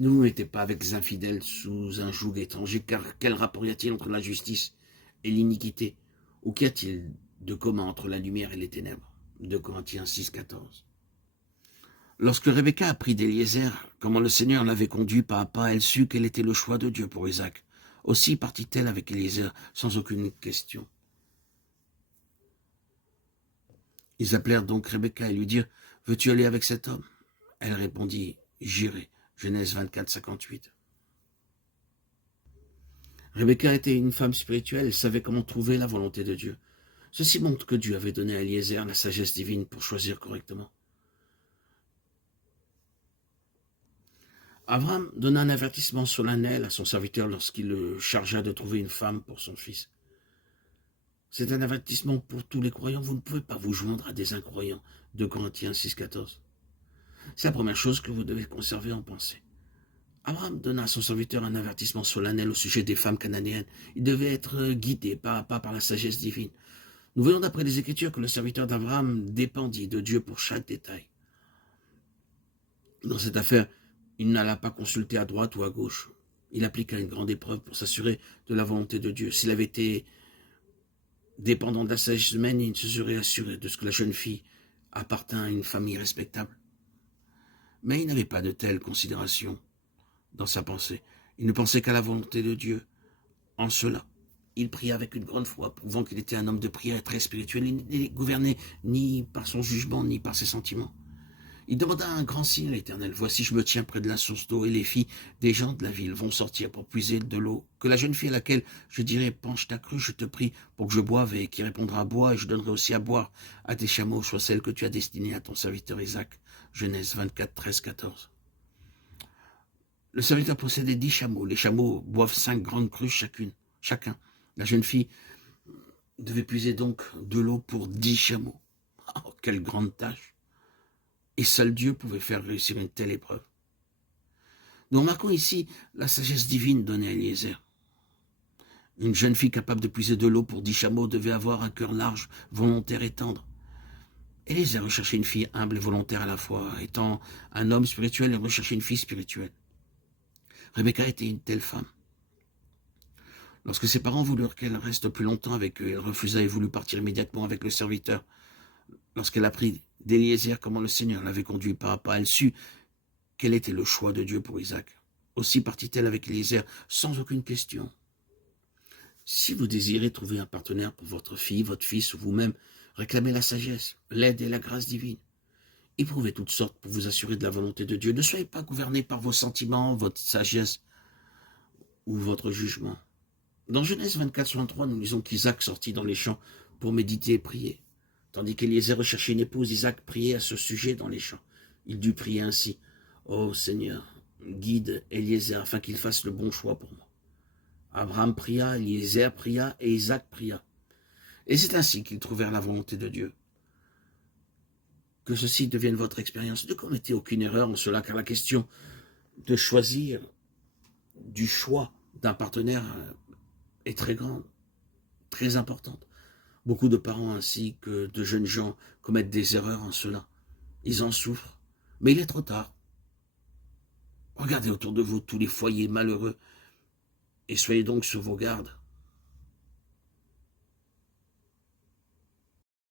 Ne vous mettez pas avec les infidèles sous un joug étranger, car quel rapport y a-t-il entre la justice et l'iniquité? Ou qu'y a-t-il de commun entre la lumière et les ténèbres? 2 Corinthiens 6, 14. Lorsque Rebecca apprit d'Éliézer comment le Seigneur l'avait conduit pas à pas, elle sut quel était le choix de Dieu pour Isaac. Aussi partit-elle avec Éliézer sans aucune question. Ils appelèrent donc Rebecca et lui dirent « Veux-tu aller avec cet homme ?» Elle répondit « J'irai. » Genèse 24, 58. Rebecca était une femme spirituelle, elle savait comment trouver la volonté de Dieu. Ceci montre que Dieu avait donné à Éliézer la sagesse divine pour choisir correctement. Abraham donna un avertissement solennel à son serviteur lorsqu'il le chargea de trouver une femme pour son fils. C'est un avertissement pour tous les croyants. Vous ne pouvez pas vous joindre à des incroyants. 2 Corinthiens 6, 14. C'est la première chose que vous devez conserver en pensée. Abraham donna à son serviteur un avertissement solennel au sujet des femmes cananéennes. Il devait être guidé pas à pas par la sagesse divine. Nous voyons d'après les Écritures que le serviteur d'Abraham dépendit de Dieu pour chaque détail. Dans cette affaire, il n'alla pas consulter à droite ou à gauche. Il appliqua une grande épreuve pour s'assurer de la volonté de Dieu. S'il avait été dépendant de la sagesse humaine, il se serait assuré de ce que la jeune fille appartint à une famille respectable. Mais il n'avait pas de telles considérations dans sa pensée. Il ne pensait qu'à la volonté de Dieu. En cela, il pria avec une grande foi, prouvant qu'il était un homme de prière très spirituel. Il n'était gouverné ni par son jugement, ni par ses sentiments. Il demanda un grand signe à l'Éternel. « Voici, je me tiens près de la source d'eau, et les filles des gens de la ville vont sortir pour puiser de l'eau. Que la jeune fille à laquelle je dirai, penche ta cruche, je te prie, pour que je boive, et qui répondra, bois, et je donnerai aussi à boire à tes chameaux, soit celle que tu as destinée à ton serviteur Isaac. » Genèse 24, 13, 14. Le serviteur possédait 10 chameaux. Les chameaux boivent 5 grandes cruches chacun. La jeune fille devait puiser donc de l'eau pour 10 chameaux. Oh, quelle grande tâche! Et seul Dieu pouvait faire réussir une telle épreuve. Nous remarquons ici la sagesse divine donnée à Éliézer. Une jeune fille capable de puiser de l'eau pour 10 chameaux devait avoir un cœur large, volontaire et tendre. Éliézer recherchait une fille humble et volontaire à la fois. Étant un homme spirituel, il recherchait une fille spirituelle. Rebecca était une telle femme. Lorsque ses parents voulurent qu'elle reste plus longtemps avec eux, elle refusa et voulut partir immédiatement avec le serviteur. Lorsqu'elle apprit d'Éliézer comment le Seigneur l'avait conduit pas à pas, elle sut quel était le choix de Dieu pour Isaac. Aussi partit-elle avec Éliézer sans aucune question. Si vous désirez trouver un partenaire pour votre fille, votre fils ou vous-même, réclamez la sagesse, l'aide et la grâce divine. Éprouvez toutes sortes pour vous assurer de la volonté de Dieu. Ne soyez pas gouverné par vos sentiments, votre sagesse ou votre jugement. Dans Genèse 24, 63, nous lisons qu'Isaac sortit dans les champs pour méditer et prier. Tandis qu'Éliézer recherchait une épouse, Isaac priait à ce sujet dans les champs. Il dut prier ainsi. « Ô Seigneur, guide Éliézer afin qu'il fasse le bon choix pour moi. » Abraham pria, Éliézer pria et Isaac pria. Et c'est ainsi qu'ils trouvèrent la volonté de Dieu. Que ceci devienne votre expérience. Ne commettez aucune erreur en cela, car la question de choisir, du choix d'un partenaire est très grande, très importante. Beaucoup de parents ainsi que de jeunes gens commettent des erreurs en cela. Ils en souffrent, mais il est trop tard. Regardez autour de vous tous les foyers malheureux et soyez donc sur vos gardes.